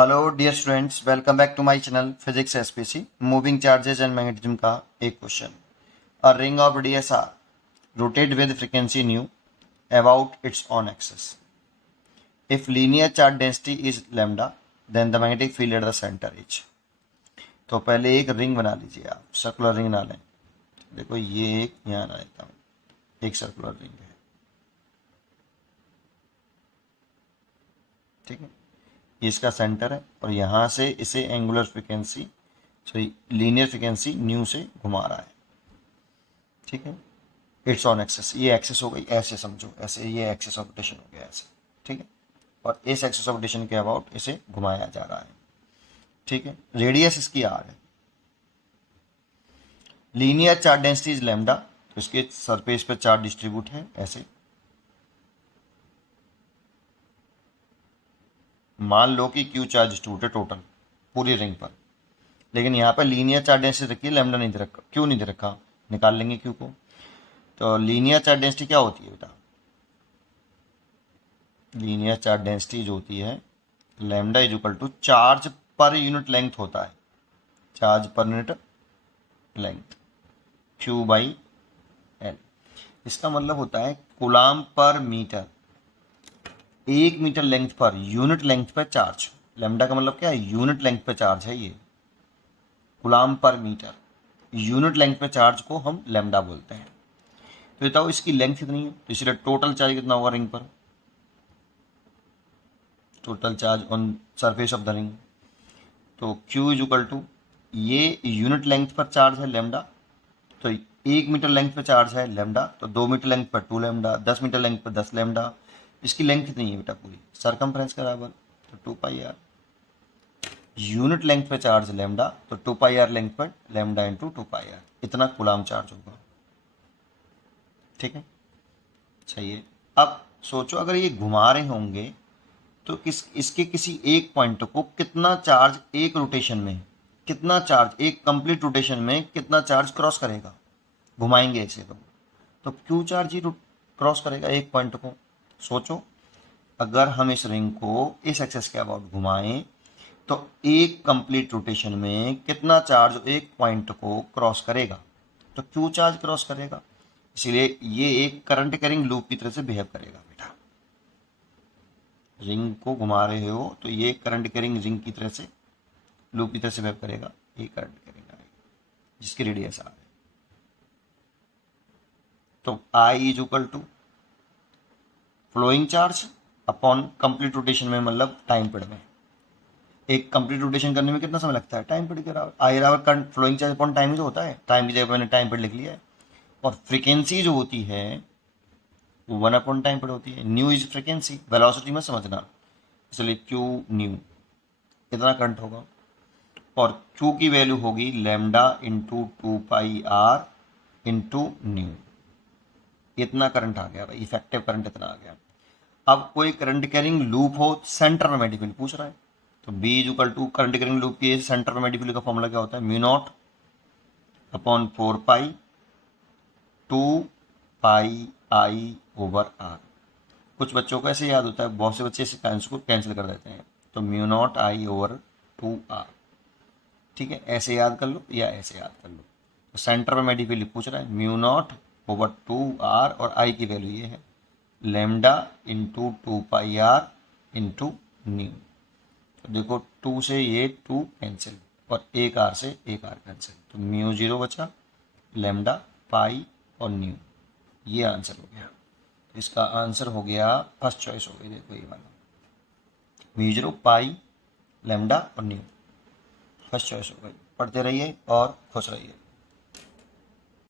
Hello dear students, welcome back to my channel physics SPC. Moving charges and magnetism का एक question. A ring of DSR rotate with frequency nu about its own axis. If linear charge density is lambda then the magnetic field at the centre is. तो पहले एक ring बना लीजिए, आप circular ring ना लें। देखो ये एक यहाँ ना लेता हूँ, एक सर्कुलर रिंग है, ठीक है। ये इसका सेंटर है और यहाँ से इसे angular frequency sorry linear frequency new से घुमा रहा है, ठीक है। इट्स ऑन एक्सेस, ये एक्सेस हो गई, ऐसे समझो, ऐसे ये एक्सेस ऑफ रोटेशन हो गया ऐसे, ठीक है। और इस एक्सेस ऑफ रोटेशन के अबाउट इसे घुमाया जा रहा है, ठीक है। रेडियस इसकी आर है। Linear charge density is lambda, तो इसके सरफेस पे चार्ज डिस्ट्रीब्यूट है ऐसे। मान लो कि क्यू चार्ज डिस्ट्रीब्यूट है टोटल पूरी रिंग पर, लेकिन यहाँ पर लीनियर चार्ज डेंसिटी रखी है, लैम्डा नहीं दे रखा। क्यों नहीं दे रखा, निकाल लेंगे क्यू को। तो लीनियर चार्ज डेंसिटी क्या होती है बेटा? लीनियर चार्ज डेंसिटी जो होती है lambda is equal to charge per unit length होता है, charge per unit length, Q by L. इसका मतलब होता है कूलाम पर मीटर, एक मीटर लेंथ पर यूनिट लेंथ पर चार्ज। लैम्डा का मतलब क्या है? यूनिट लेंथ पर चार्ज है ये, coulomb per metre. Unit length पे चार्ज को हम लैम्डा बोलते हैं। तो बताओ इसकी लेंथ कितनी है, तो इसलिए टोटल चार्ज कितना होगा रिंग पर? Total charge on surface of the ring. तो Q इज इक्वल टू, ये यूनिट लेंथ पर चार्ज है लैम्डा, तो 1 मीटर लेंथ पर चार्ज है लैम्डा, तो 2 मीटर लेंथ पर 2 लैम्डा, 10 मीटर लेंथ पर 10 लैम्डा। इसकी लेंथ कितनी है बेटा? पूरी सरकमफ्रेंस के बराबर, तो 2 पाई आर। यूनिट लेंथ पे चार्ज लैम्डा, तो 2 पाई आर लेंथ पर लैम्डा इंटू 2 पाई आर, इतना कूलाम चार्ज होगा, ठीक है। चाहिए। अब सोचो अगर ये घुमा रहे होंगे तो इसके किसी एक पॉइंट को कितना चार्ज एक रोटेशन में, कितना चार्ज एक कंप्लीट रोटेशन में कितना चार्ज क्रॉस करेगा? घुमाएंगे ऐसे तो क्यू चार्ज ही क्रॉस करेगा एक पॉइंट को। सोचो अगर हम इस रिंग को इस एक्सेस के अबाउट घुमाएं तो एक कंप्लीट रोटेशन में कितना चार्ज एक पॉइंट को क्रॉस करेगा? तो क्यू चार्ज क्रॉस करेगा। इसलिए ये एक करंट कैरिंग लूप की तरह से बिहेव करेगा बेटा। रिंग को घुमा रहे हो तो ये करंट कैरिंग रिंग की तरह से, लूप की तरह से बिहेव करेगा। ये करंट कैरिंग आएगा जिसकी रेडियस आर है। तो I is equal to flowing charge upon complete rotation में, मतलब टाइम पीरियड में। एक कंप्लीट रोटेशन करने में कितना समय लगता है? टाइम पीरियड के बराबर। आई बराबर current flowing charge upon time ही तो होता है, टाइम की जगह मैंने टाइम पीरियड लिख लिया है। और फ्रीक्वेंसी जो होती है वो 1 अपॉन टाइम पीरियड होती है। न्यू इज फ्रीक्वेंसी, वेलोसिटी में समझना, इसलिए क्यू न्यू, इतना करंट होगा। और Q की वैल्यू होगी lambda into 2 pi R into nu. इतना करंट आ गया भाई, इफेक्टिव करंट इतना आ गया। अब कोई करंट कैरिंग लूप हो, सेंटर में मैग्नेटिक फील्ड पूछ रहा है, तो B is equal to current carrying loop की सेंटर में मैग्नेटिक फील्ड का फॉर्मूला क्या होता है? Mu naught upon 4 pi 2 pi I/R। कुछ बच्चों को ऐसे याद होता है, बहुत से बच्चे इस को कैंसिल कर देते हैं, तो म्यू नॉट I/2R, ठीक है। ऐसे याद कर लो या ऐसे याद कर लो। तो सेंटर में मैग्नेटिक फील्ड पूछ रहा है, म्यू नॉट ओवर 2R, और I की वैल्यू ये है lambda into 2 pi R into nu. तो देखो 2 से ये 2 कैंसिल, और एक आर से एक आर कैंसिल, तो म्यू 0 बचा, लैम्डा, पाई और न्यू। ये आंसर हो गया। तो इसका आंसर हो गया, फर्स्ट चॉइस हो गई, देखो ये वाला, म्यू 0 पाई लैम्डा और न्यू, फर्स्ट चॉइस हो गई। पढ़ते रहिए और खुश रहिए।